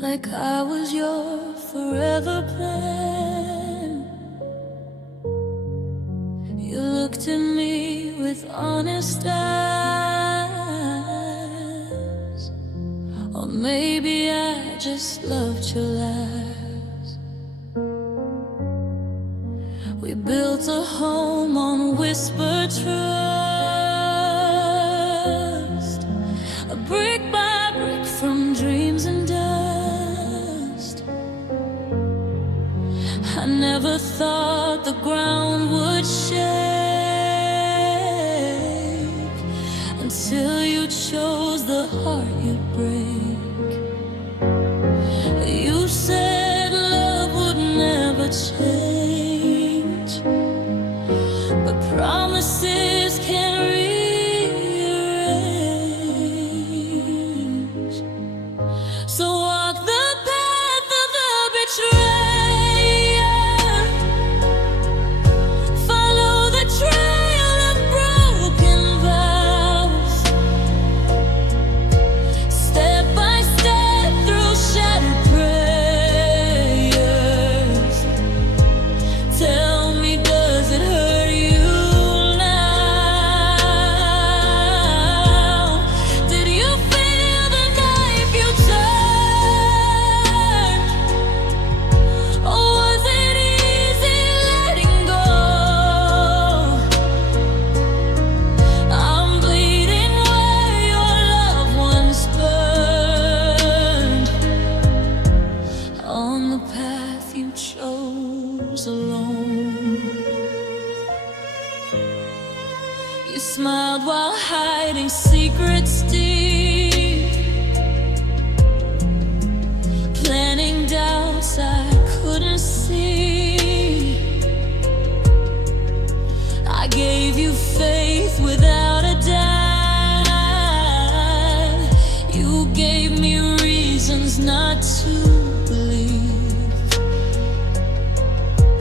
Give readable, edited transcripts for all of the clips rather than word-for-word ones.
like I was your forever plan. You looked at me with honest eyes, or maybe I just loved your lies. We built a home on whispered trust, a brick by brick from dreams and dust. I never thought the ground would shake until you chose the heart you'd break. You said love would never change, but promises can rearrange. So walk the path of the betrayer, follow the trail of broken vows, step by step through shattered prayers. Tell me, does it hurt you now? Did you feel the knife you turned? Or was it easy letting go? I'm bleeding where your loved ones burned, on the path you chose alone. You smiled while hiding secrets deep, planning doubts I couldn't see. I gave you faith without a dime. You gave me reasons not to believe.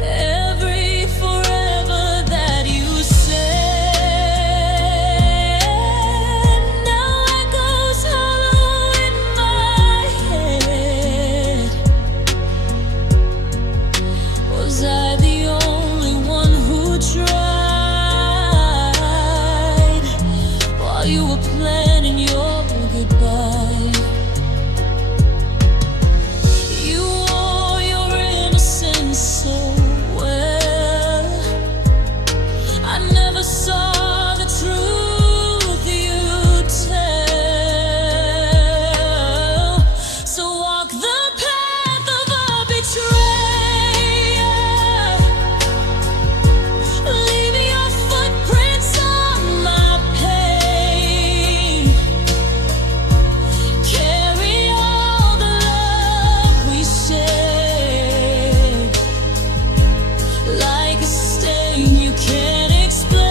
Every forever that you said now echoes hollow in my head. Was I the only one who tried while you were planning your goodbye? You wore your innocence so well. I never saw the truth you tell. So walk the path of a betrayer, leaving your footprints on my pain. Carry all the love we shared, like a stain you can't explain.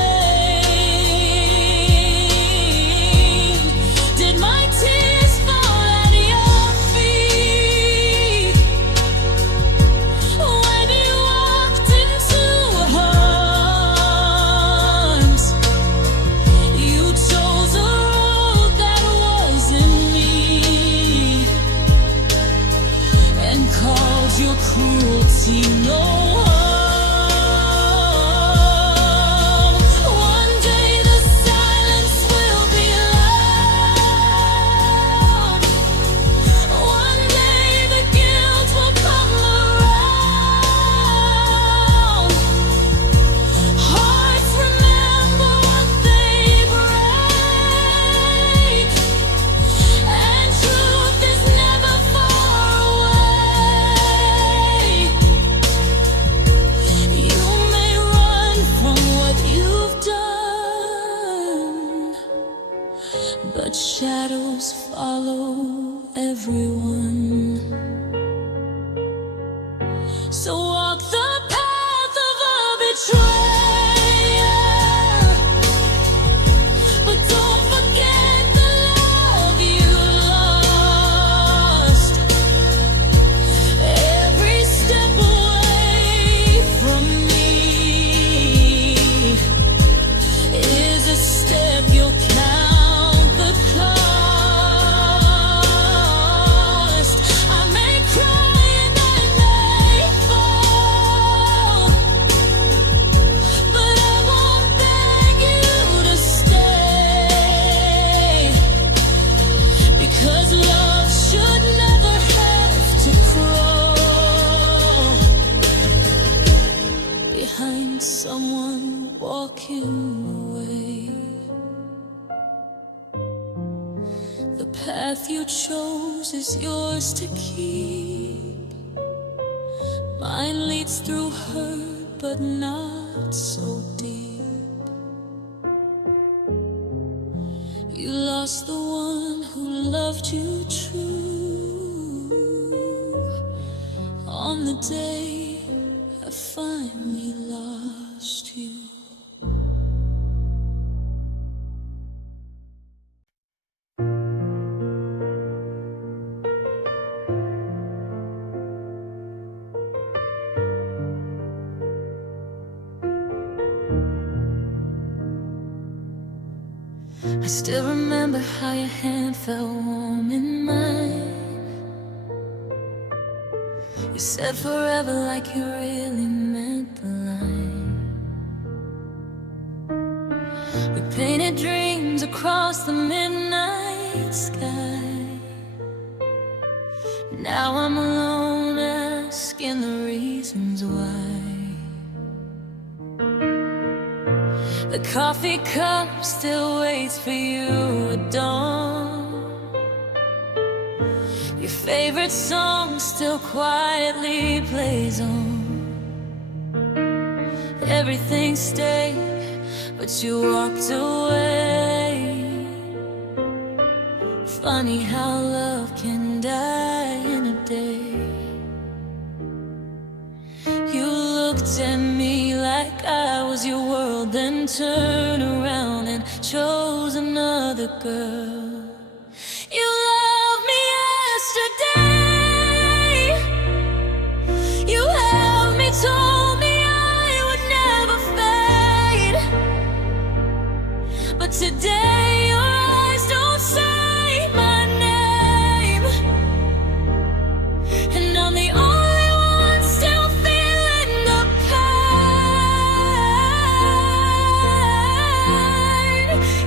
Did my tears fall at your feet when you walked into arms? You chose a road that wasn't me, and called your cruelty no harm. One day the silence will be loud. One day the guilt will come around. Hearts remember what they break, and truth is never far away. You may run from what you've done, but shadows follow everyone. So walk the path of a betrayer, but don't forget the love you lost. Every step away from me is a step you'll count the cost. I may path you chose is yours to keep. Mine leads through hurt, but not so deep. You lost the one who loved you true on the day I finally lost you. I still remember how your hand felt warm in mine. You said forever like you really meant the line. We painted dreams across the midnight sky. Now I'm alone asking the reasons why. The coffee cup still waits for you at dawn. Your favorite song still quietly plays on. Everything stayed, but you walked away. Funny how love can die in a day. You looked at me like I was your world, then turned around and chose another girl. You loved me yesterday. You held me, told me I would never fade. But today your eyes don't say my name, and I'm the only one still feeling the pain.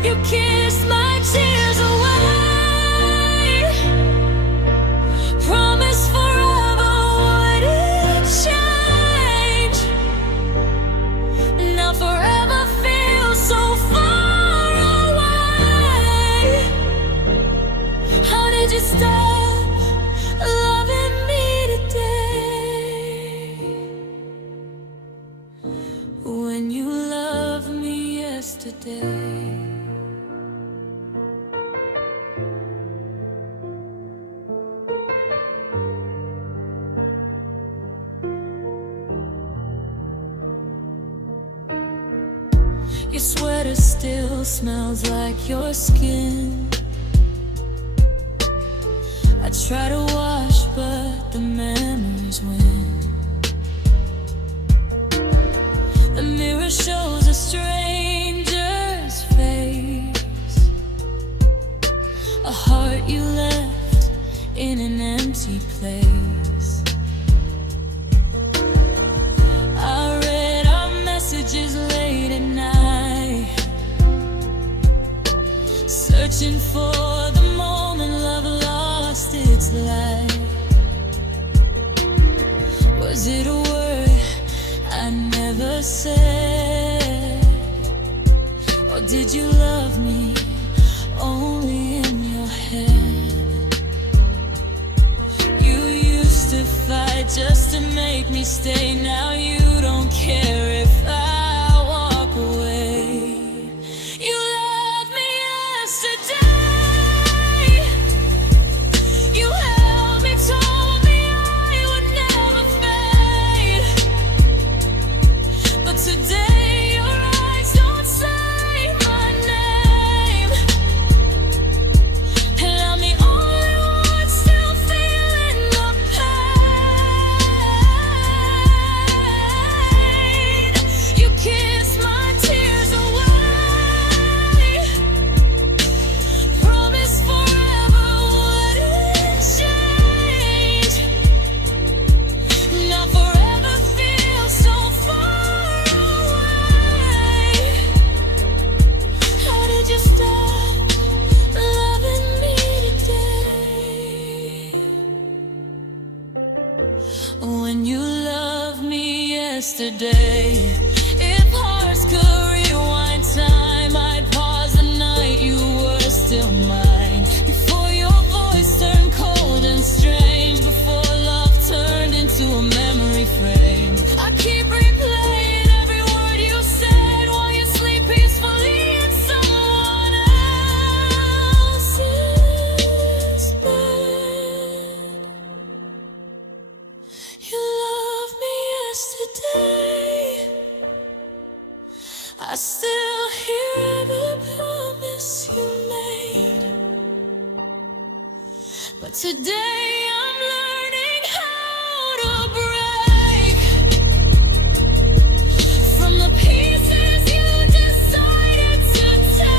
You kissed my tears away, promised forever wouldn't change. Now forever feels so far away. How did you stop loving me today, when you loved me yesterday? Your sweater still smells like your skin. I try to wash, but the memories win. The mirror shows a stranger's face, a heart you left in an empty place. I read our messages late at night, searching for the moment love lost its light. Was it a word I never said, or did you love me only in your head? You used to fight just to make me stay. Now you don't care if I walk away. You loved me yesterday. You held me, told me I would never fade. But today your eyes don't say my name, and I'm the only one still feeling the pain. You kissed my tears away, promised forever wouldn't change. Now forever feels so far away. How did you stop loving me today, when you loved me yesterday? If hearts could rewind time, I'd pause the night you were still mine. Before your But today I'm learning how to break from the pieces you decided to take.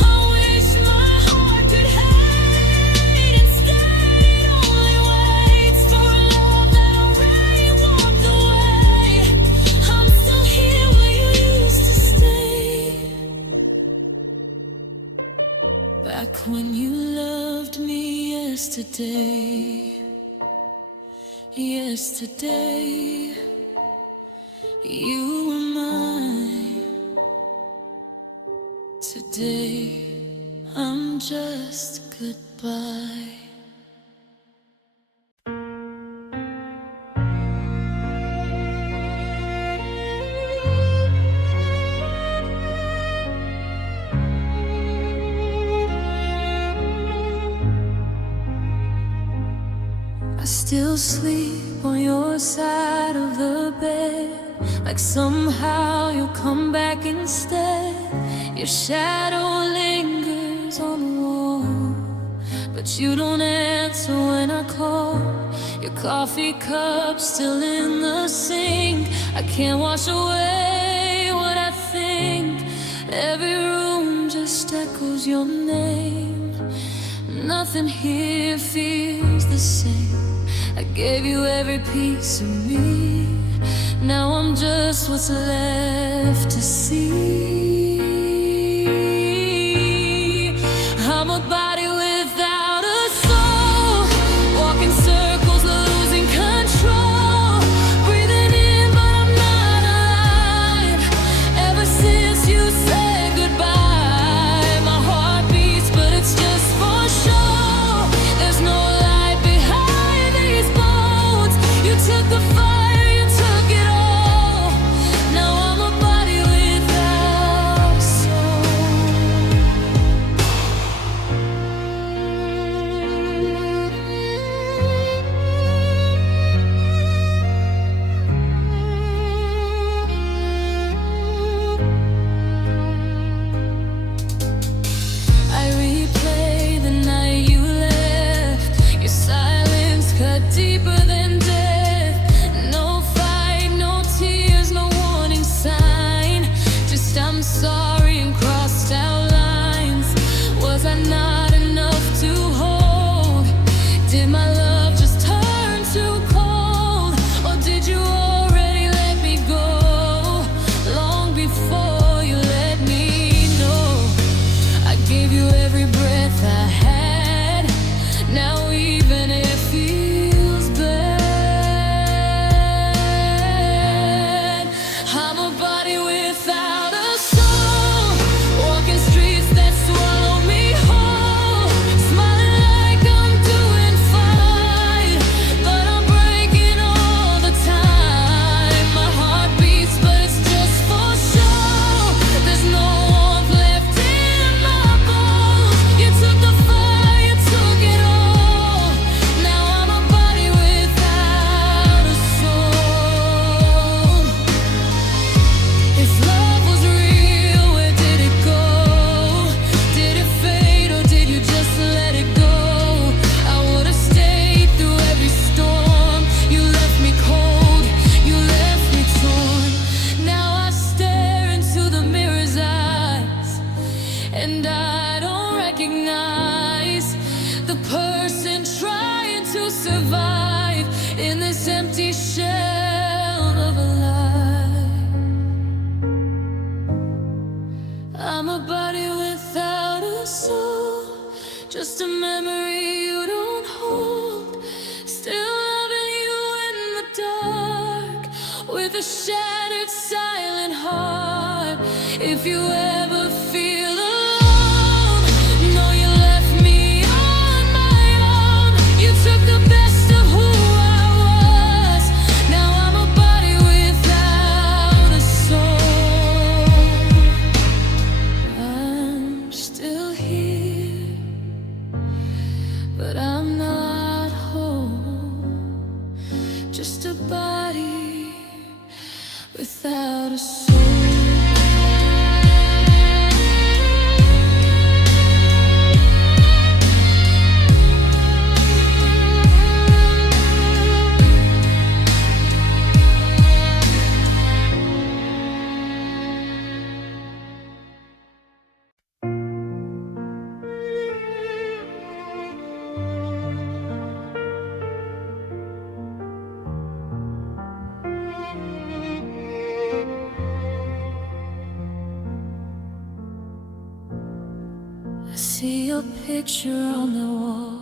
I wish my heart could hate, instead it only waits for a love that already walked away. I'm still here where you used to stay. Back when you loved me yesterday, yesterday, you were mine. Today, I'm just goodbye. I still sleep on your side of the bed, like somehow you'll come back instead. Your shadow lingers on the wall, but you don't answer when I call. Your coffee cup still in the sink. I can't wash away what I think. Every room just echoes your name. Nothing here feels the same. I gave you every piece of me. Now I'm just what's left to see. I'm a body without a soul, walking circles, losing control. Breathing in, but I'm not alive. Ever since you said goodbye, my heart beats, but it's just for show. There's no light behind these bones. You took the fire, you took it all. Now I'm a body without a soul. I replay the night you left. Your silence cut deeper than death. No fight, no tears, no warning sign. Just I'm sorry and crossed out lines. Was I not enough to hold? Did my love just turn too cold? Or did you already let me go long before you let me know? I gave you every breath I had. Now even it feels bad. I'm a body without a soul, walking streets that swallow me whole. Smiling like I'm doing fine, but I'm breaking all the time. My heart beats, but it's just for show. There's no warmth left in my bones. You took the fire, you took it all. Now I'm a body without a soul. If love was real, where did it go? Did it fade or did you just let it go? I would've stayed through every storm. You left me cold, you left me torn. Now I stare into the mirror's eyes, and I don't recognize the person trying to survive in this empty shell of a lie. I'm a body without a soul, just a memory you don't hold. Still loving you in the dark, with a shattered silent heart. If you ever feel alone, know you left me on my own. You took the best of who I was. Now I'm a body without a soul. I'm still here, but I'm not whole. Just a body without a soul. I see your picture on the wall.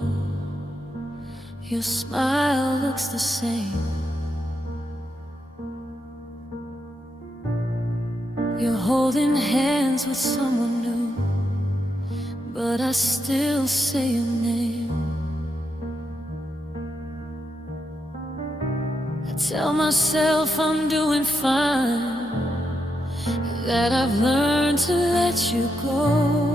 Your smile looks the same. You're holding hands with someone new, but I still say your name. I tell myself I'm doing fine, that I've learned to let you go.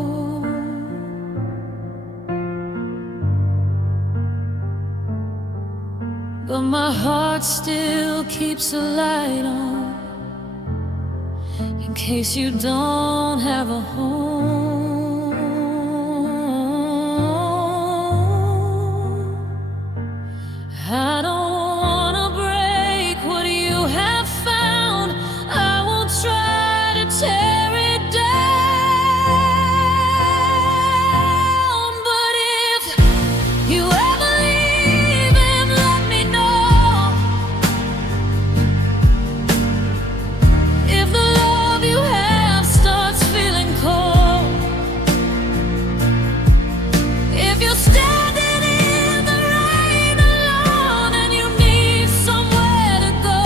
But my heart still keeps a light on, in case you don't have a home. I don't wanna break what you have found. I will try to tear it down. But if you ever leave, and let me know. If the love you have starts feeling cold, if you're standing in the rain alone and you need somewhere to go,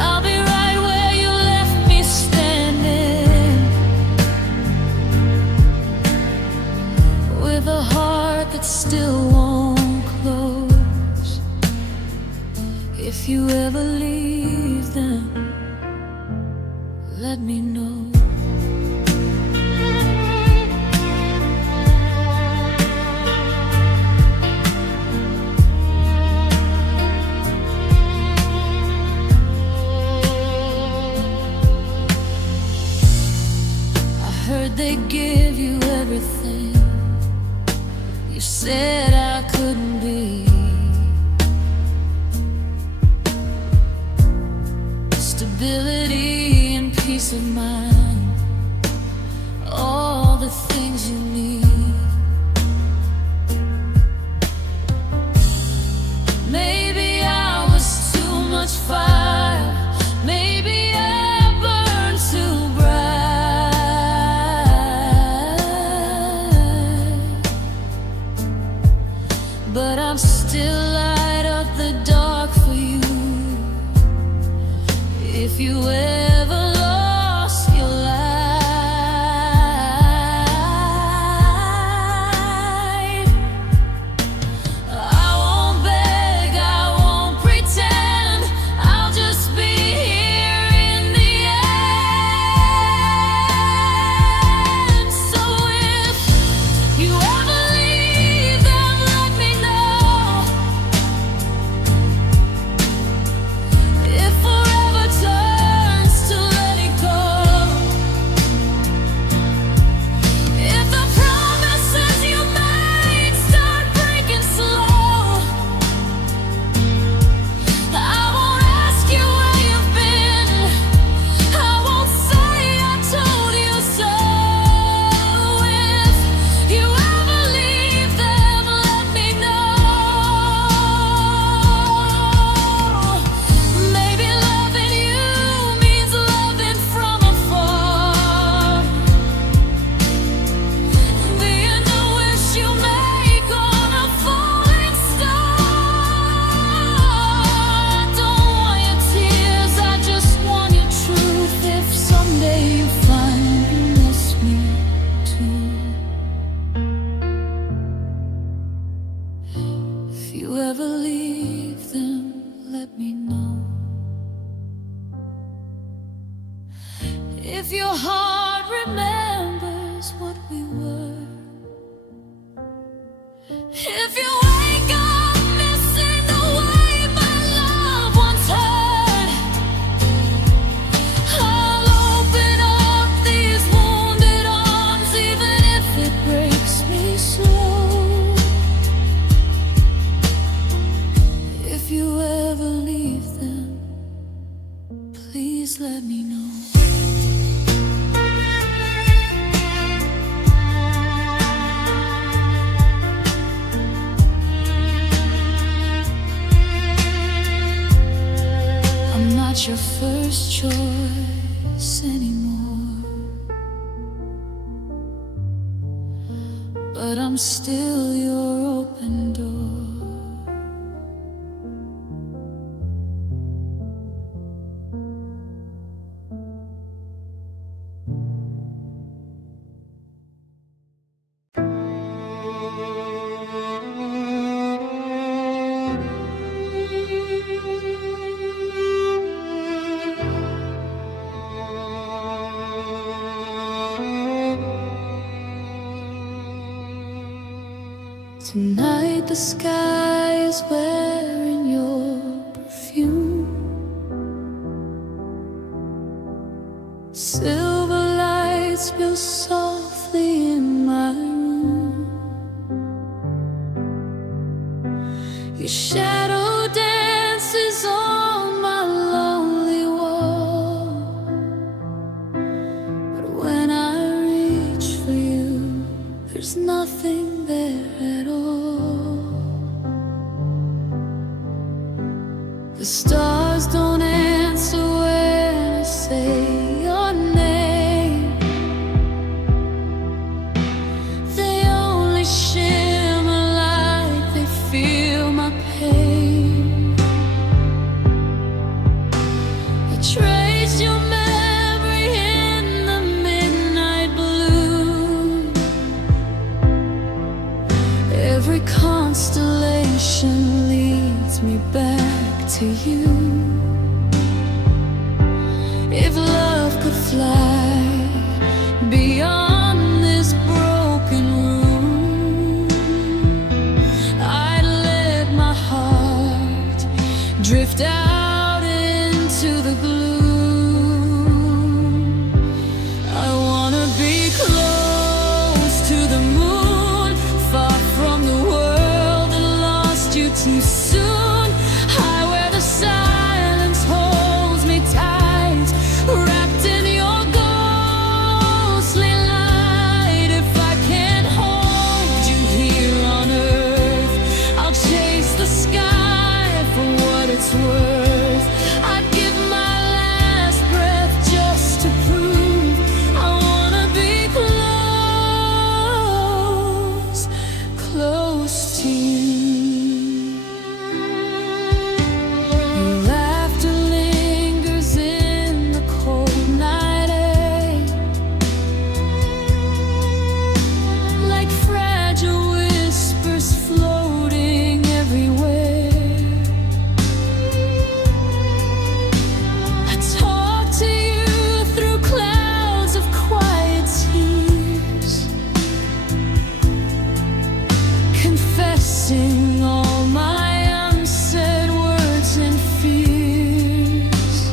I'll be right where you left me standing, with a heart that still won't close. If you ever leave, then let me know. I heard they give you everything. You said I couldn't be. Stability and peace of mind, all the things you need. Maybe I was too much fire, maybe I burned too bright, but but I'm still your open door. Tonight the sky is wearing your perfume. Silver lights spill softly in my room. Your shadow dances on my lonely wall. But when I reach for you, there's nothing there at all. The stars don't answer when I say your name. They only shimmer like they feel my pain. I trace your memory in the midnight blue. Every constellation leads me back to you. If love could fly beyond this broken room, I'd let my heart drift out into the gloom. I wanna be close to the moon, far from the world that lost you too soon. High where the silence holds me tight, wrapped in your ghostly light. If I can't hold you here on earth, I'll chase the sky for what it's worth. I'd give my last breath just to prove I wanna be close, close to you. Your laughter lingers in the cold night air, like fragile whispers floating everywhere. I talk to you through clouds of quiet tears, confessing all my unsaid words and fears.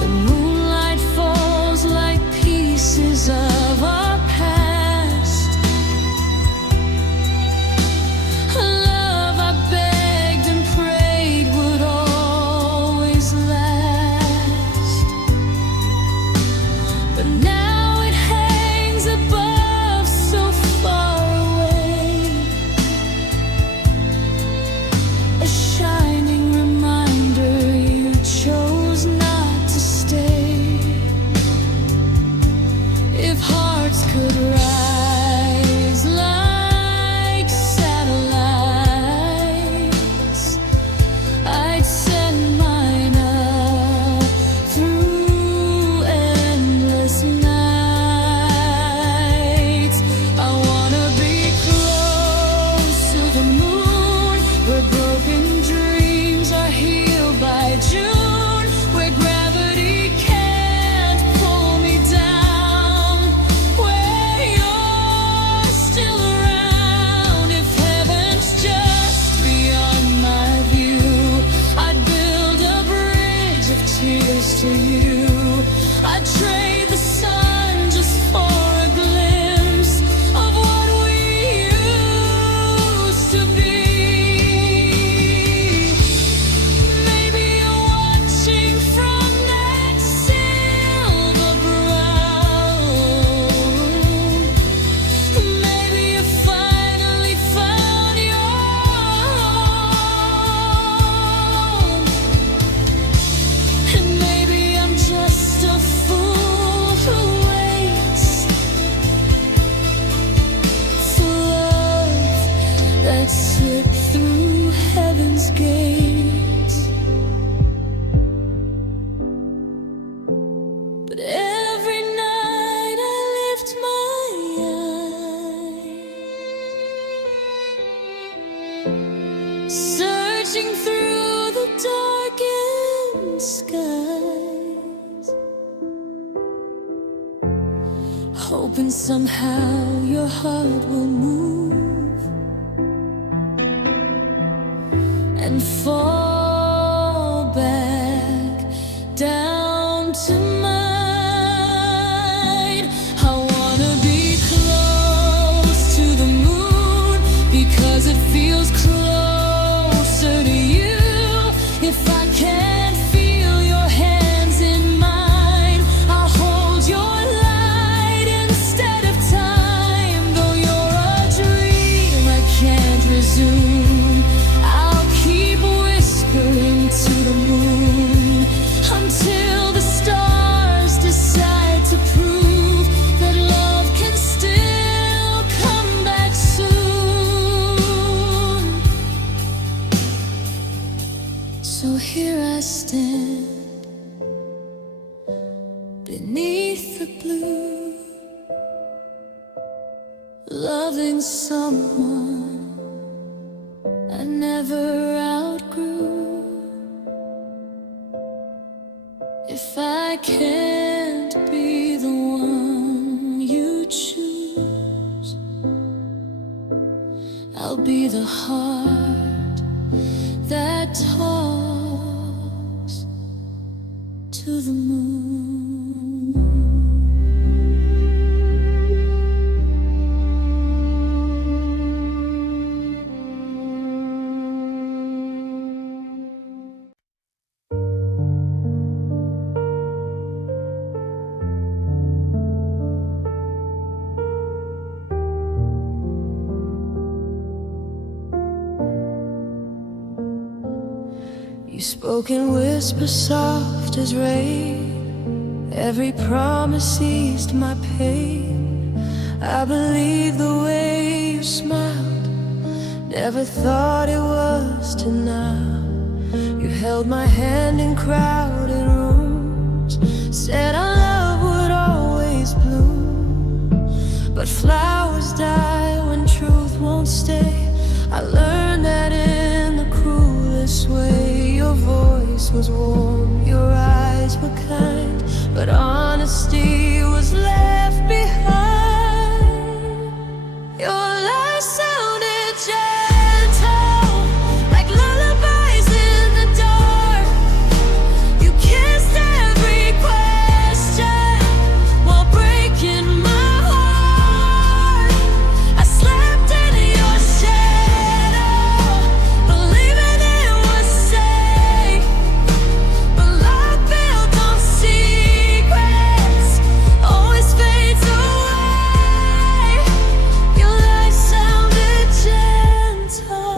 The moonlight falls like pieces of our past, a love I begged and prayed would always last. But now it hangs above so far away, a shining reminder you chose not to stay. If hearts could rise like satellites, I'd send mine up through endless nights. hoping somehow your heart will move and fall back down to mine. I wanna be close to the moon because it feels closer to you. If I can't feel your hands in mine, I'll hold your light instead of time. Though you're a dream I can't resume, I'll keep whispering to the moon until the stars decide to prove that love can still come back soon. So here I stand beneath the blue, loving someone I never outgrew. If I can't be the one you choose, I'll be the heart that talks to the moon. You spoke in whispers soft as rain, every promise eased my pain. I believed the way you smiled, never thought it was to now. You held my hand in crowded rooms, said our love would always bloom. But flowers die when truth won't stay. I learned that in the cruelest way. Your voice was warm, your eyes were kind, but honesty was left behind. Your lies sounded gentle, like lullabies in the dark. You kissed every question while breaking my heart. I slept in your shadow, believing it was safe, but love built on secrets always fades away. Your lies sounded gentle,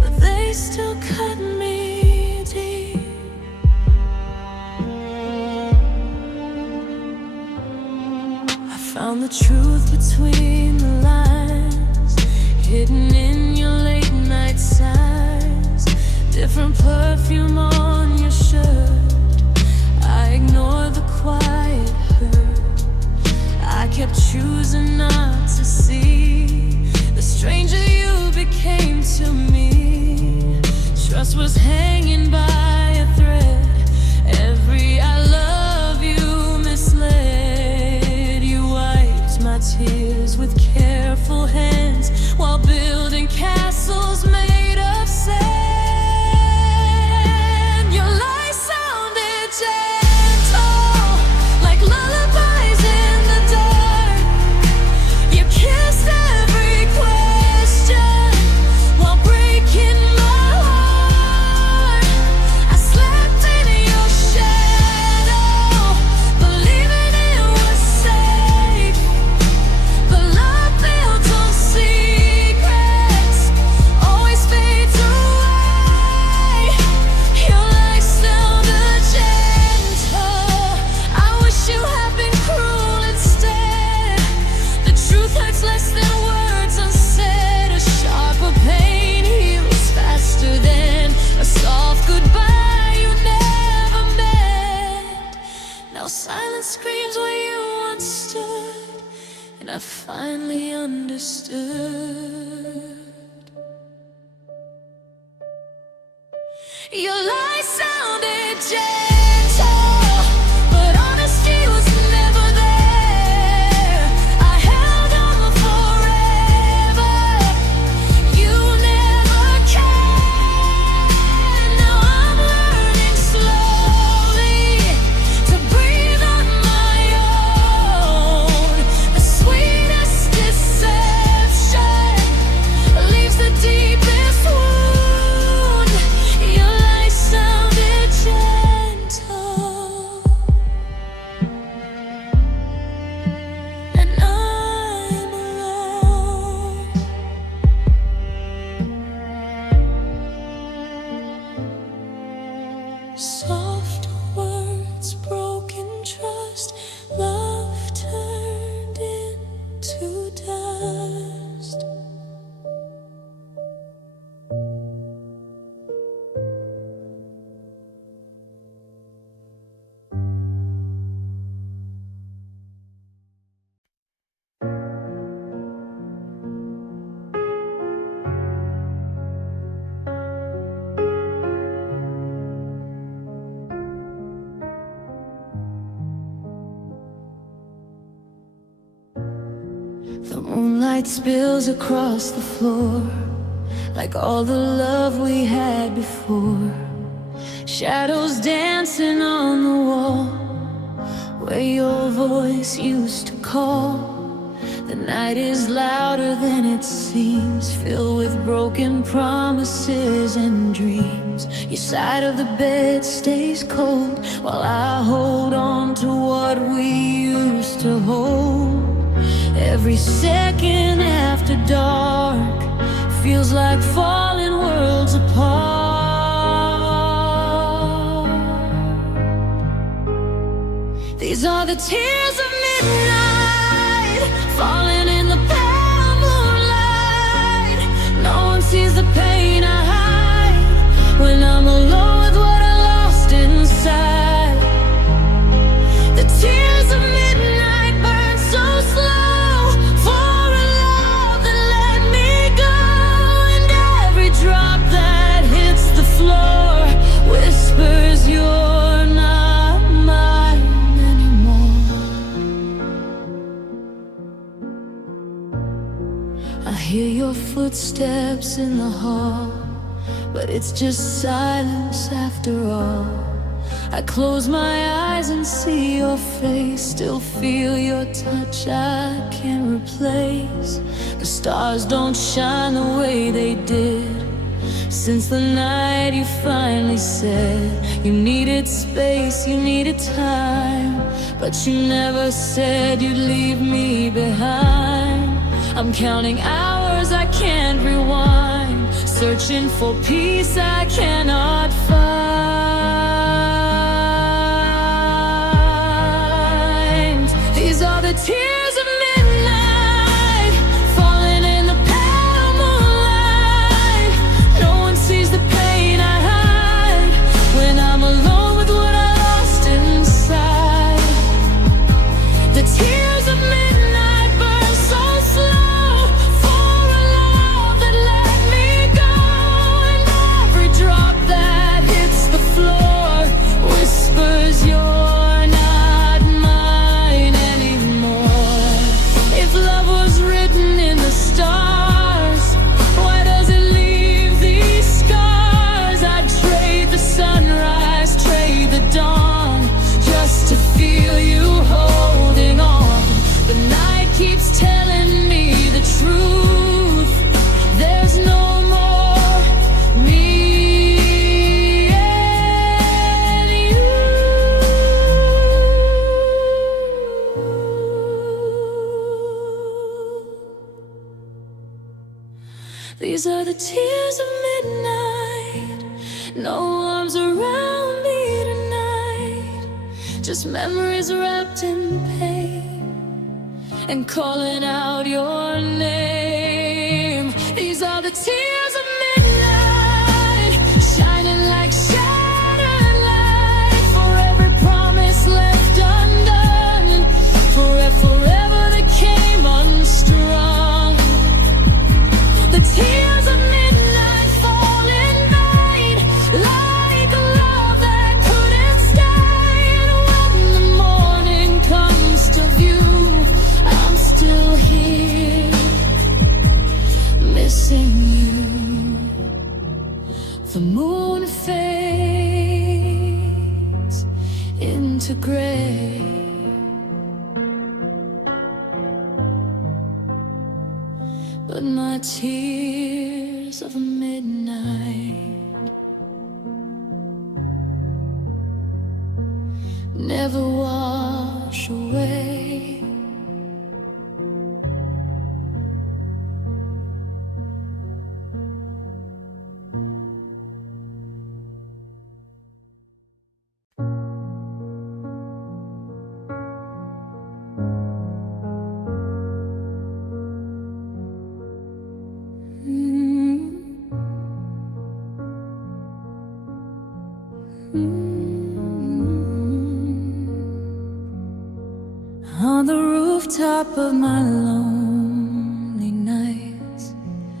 but they still cut me deep. I found the truth between the lines, hidden in your late night signs. Different perfume on your shirt, I ignored the quiet hurt. I kept choosing not to see the stranger you became to me. Trust was hanging by a thread, every I love you misled. You wiped my tears with careful hands while building castles made of sand. Your lies sounded gentle, like lullabies in the dark. You kissed every question while breaking my heart. I slept in your shadow, believing it was safe, but love built on secrets always fades away. Your lies sounded gentle, I wish you had been cruel instead. The truth hurts less than words unsaid. A sharper pain heals faster than a soft goodbye you never meant. Now silence screams where you once stood, and I finally understood. Your lies sounded gentle, The moonlight spills across the floor, like all the love we had before. Shadows dancing on the wall, where your voice used to call. The night is louder than it seems, filled with broken promises and dreams. Your side of the bed stays cold, while I hold on to what we used to hold. Every second after dark feels like falling worlds apart. These are the tears of midnight, falling in the pale moonlight. No one sees the pain I hide when I'm alone with what I lost inside. The tears of midnight burn so slow for a love that let me go, and every drop that hits the floor whispers you're not mine anymore. I hear your footsteps in the hall, but it's just silence after all. I close my eyes and see your face, still feel your touch I can't replace. The stars don't shine the way they did since the night you finally said you needed space, you needed time, but you never said you'd leave me behind. I'm counting hours I can't rewind, searching for peace I cannot find. These are the tears of midnight, falling in the pale moonlight. No one sees the pain I hide when I'm alone with what I lost inside. The tears of midnight burn so slow for a love that let me go, and every drop that hits the floor whispers you're not mine anymore. If love was written in the stars, why does it leave these scars? I'd trade the sunrise, trade the dawn, just to feel you holding on. The night keeps telling me the truth, there's no more me and you. These are the tears of midnight, no arms around me tonight, just memories wrapped in pain and calling out your name. These are the tears of midnight, shining like shattered light, for every promise left undone, forever that came unstrung. The tears of midnight fall in vain, like a love that couldn't stay. And when the morning comes to view, I'm still here, missing you. The moon fades into gray, but my tears of midnight never wash away. On the rooftop of my lonely nights,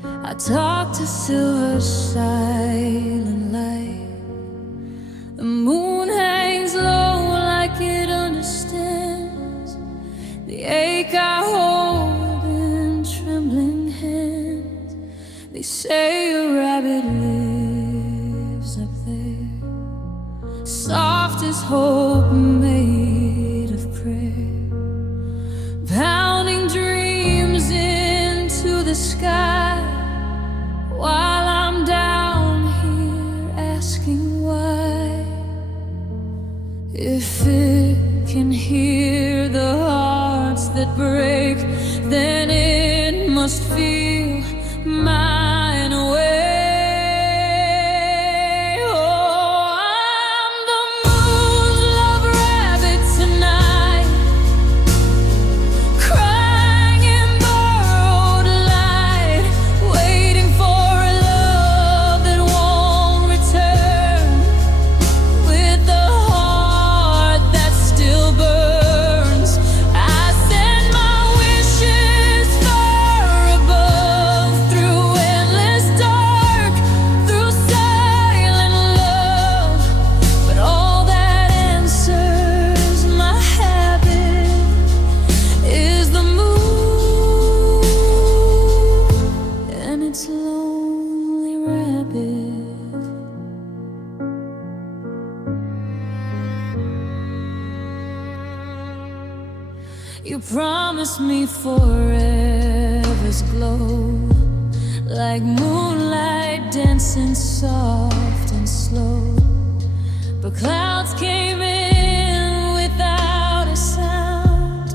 I talk to silver silent light. The moon hangs low like it understands the ache I hold say a rabbit lives up there, soft as hope made of prayer, pounding dreams into the sky, while I'm down here asking why. If it can hear the hearts that break, then it must feel mine away. Oh, I'm the moon's love rabbit tonight, crying in borrowed light, waiting for a love that won't return, with a heart that still burns. I send my wishes far above, through endless dark, through silent love, but all that answers my habit is the moon and its lonely rabbit. You promised me forever's glow, like moonlight dancing soft and slow. But clouds came in without a sound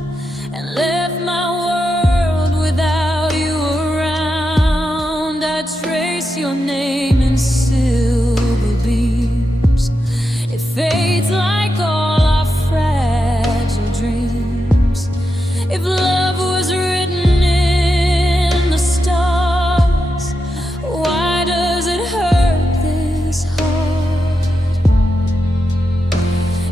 and left my world without you around. I trace your name in silver beams. It fades like all our fragile dreams. If love was written in the stars, why does it hurt this hard?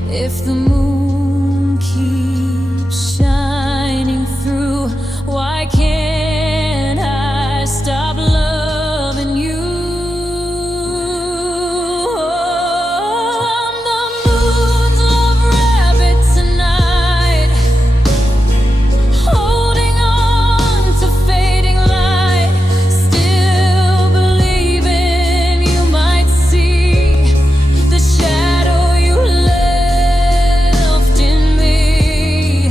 If the moon keeps shining through, why can't I stop loving you? I'm the moon's love rabbit tonight, holding on to fading light, still believing you might see the shadow you left in me.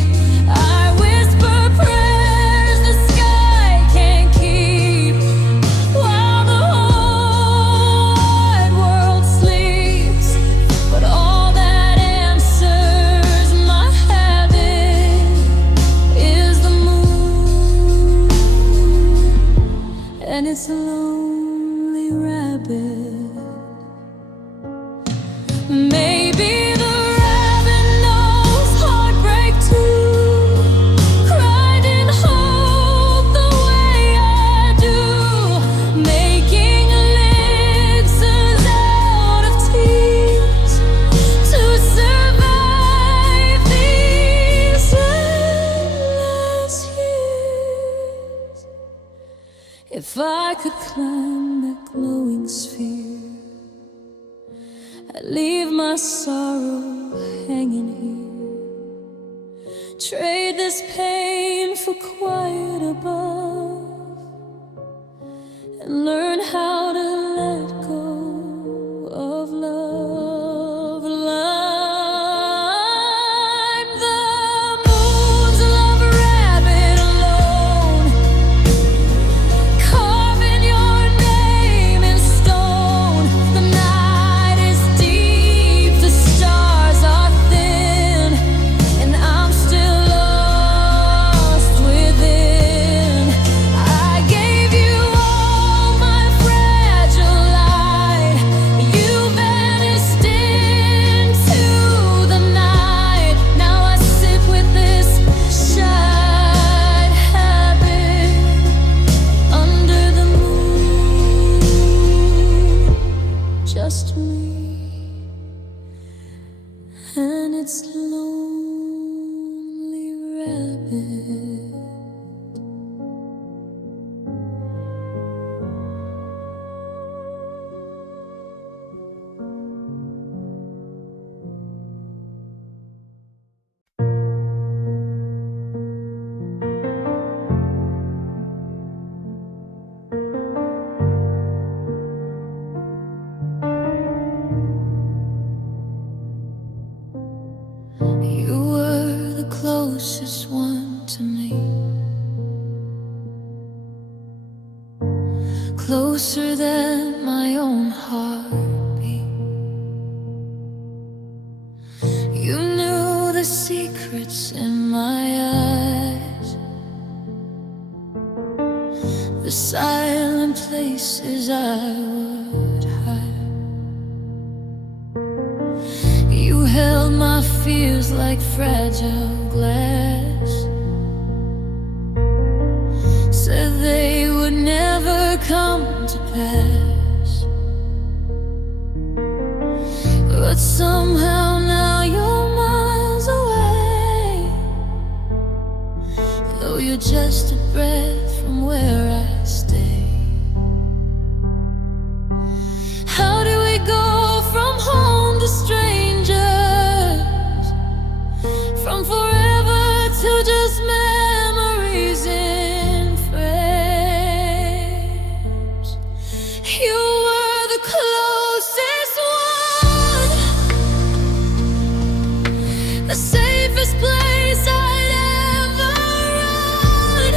I whisper prayers the sky can't keep, while the whole wide world sleeps, but all that answers my habit is the moon and its lonely rabbit. Maybe the rabbit knows heartbreak too, cried in hope the way I do, making elixirs out of tears to survive these endless years. If I could climb that glowing sphere, I'd leave my sorrow hanging here, trade this pain for quiet above, and learn how to let go of love. I'm the moon's love rabbit alone, carving your name in stone. The night is deep, the stars are thin, and I'm still lost within. I gave you all my fragile light, you vanished into the night. Now I sit with this shy habit under the moon, just me and its lonely rabbit. closest one to me, closer than my own heartbeat. You knew the secrets in my eyes, the silent places I would hide. You held my fears like fragile glass, said they would never come to pass. But somehow now you're miles away, though you're just a breath from where I stay. How do we go from home to strangers, from forever to just memories in frames? You were the closest one, the safest place I'd ever run.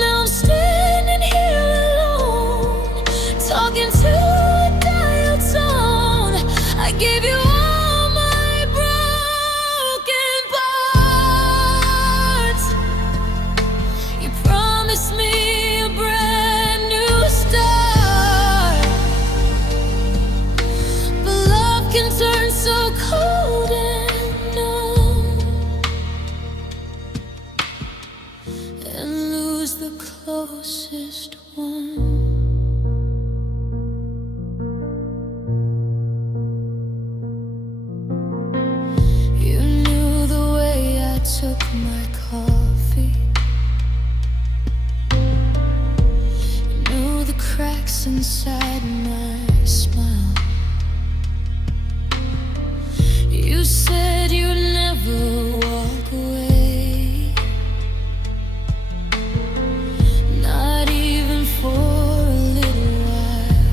Now I'm standing here alone, talking to a dial tone. I gave you all my broken parts. You promised me a brand new start, but love can turn so cold and numb, and lose the closest one. You knew the way I took my coffee, you knew the cracks inside my smile. You said you'd never walk away, not even for a little while.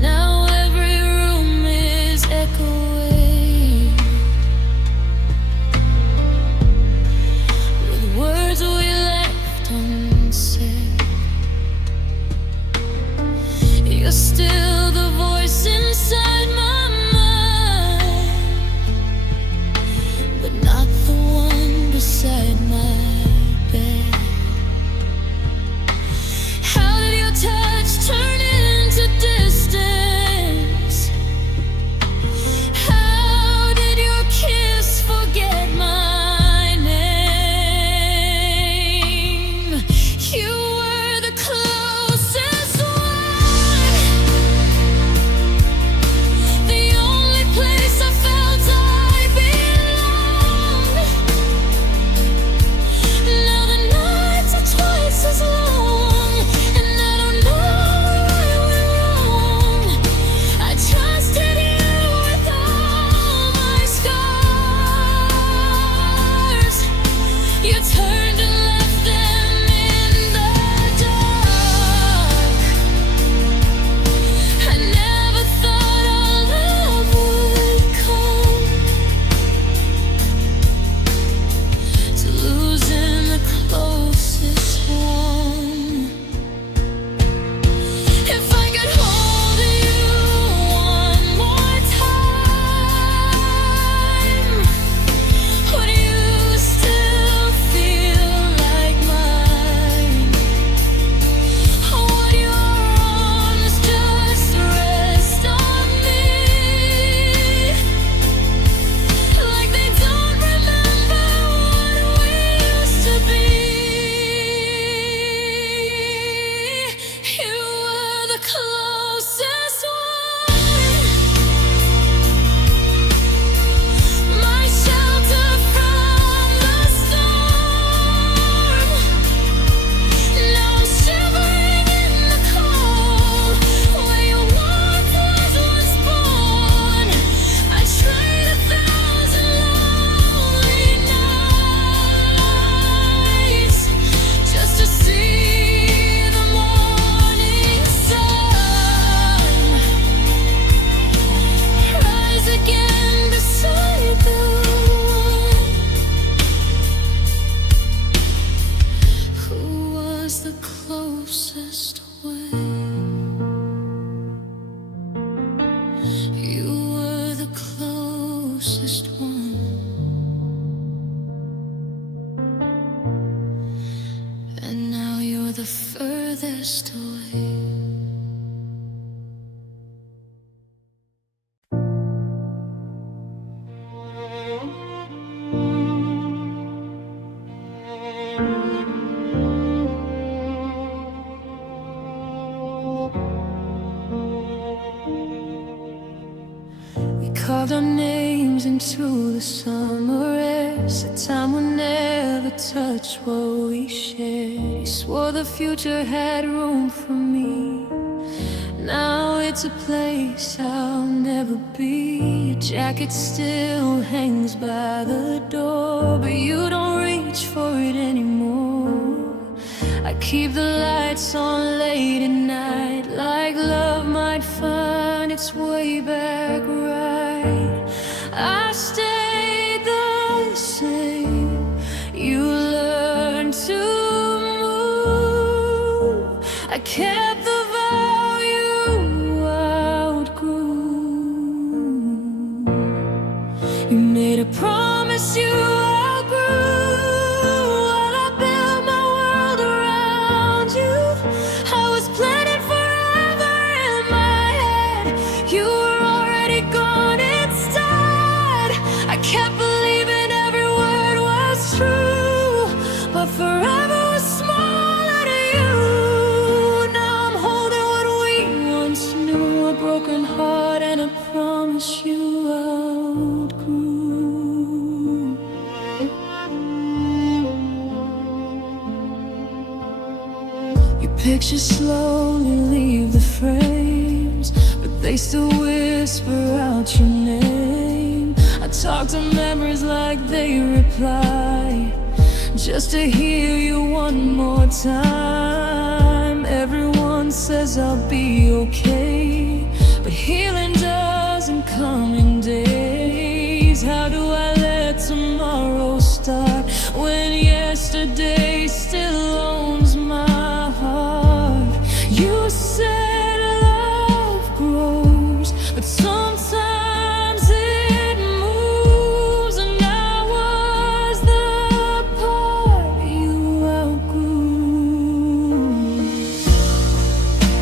Now every room is echoing with words we left unsaid. You're still the voice inside my mind, but not the one beside my bed. How did your touch turn into distance? How did your kiss forget my name? You were the closest one, carved our names into the summer air. Said time would never touch what we shared. You swore the future had room for me. Now it's a place I'll never be. Your jacket still hangs by the door, but you don't reach for it anymore. I keep the lights on late at night, like love might find its way back right. I stayed the same. You learned to move. I kept the vow you outgrew. You made a promise you outgrew. While I built my world around you, I was planning forever in my head. You were already gone instead. I kept believing every word was true, but forever was smaller to you. Now I'm holding what we once knew, a broken heart and a promise you outgrew. Your pictures slowly leave the frames, but they still whisper out your name. I talk to memories like they reply, just to hear you one more time. Everyone says I'll be okay, but healing doesn't come in days. How do I let tomorrow start when yesterday still owns my heart? You said love grows, but sometimes it moves, and I was the part you outgrew.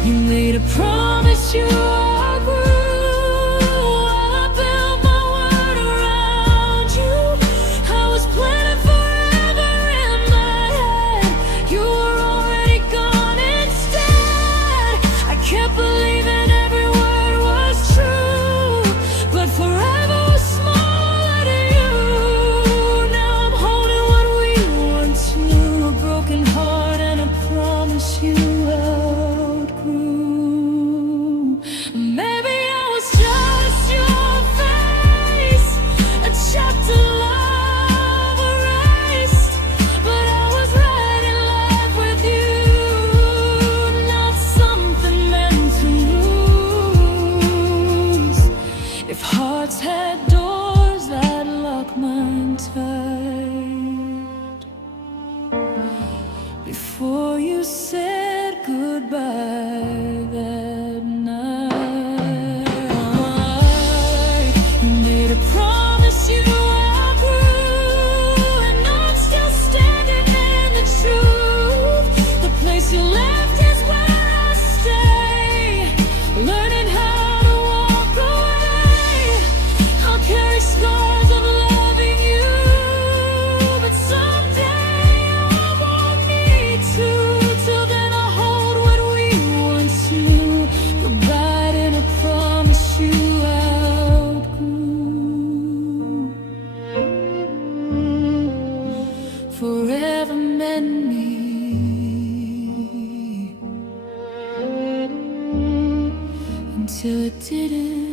You made a promise you outgrew. While I built my world around you, I was planning forever in my head. You were already gone instead. I kept believing every word was true, but forever was smaller to you. Now I'm holding what we once knew, a broken heart and a promise you outgrew. Maybe I was just your face, a chapter love erased, but I was writing life with you, not something meant to lose. If hearts had doors, I'd lock mine tight. Before you said goodbye that night, you made a promise you outgrew, and I'm still standing in the truth. The place you left is where I stay, learning how to walk away. I'll carry scars of loving you, but someday I won't need to. Till then I'll hold what we once knew, goodbye and a promise you outgrew. Forever meant me, until it didn't.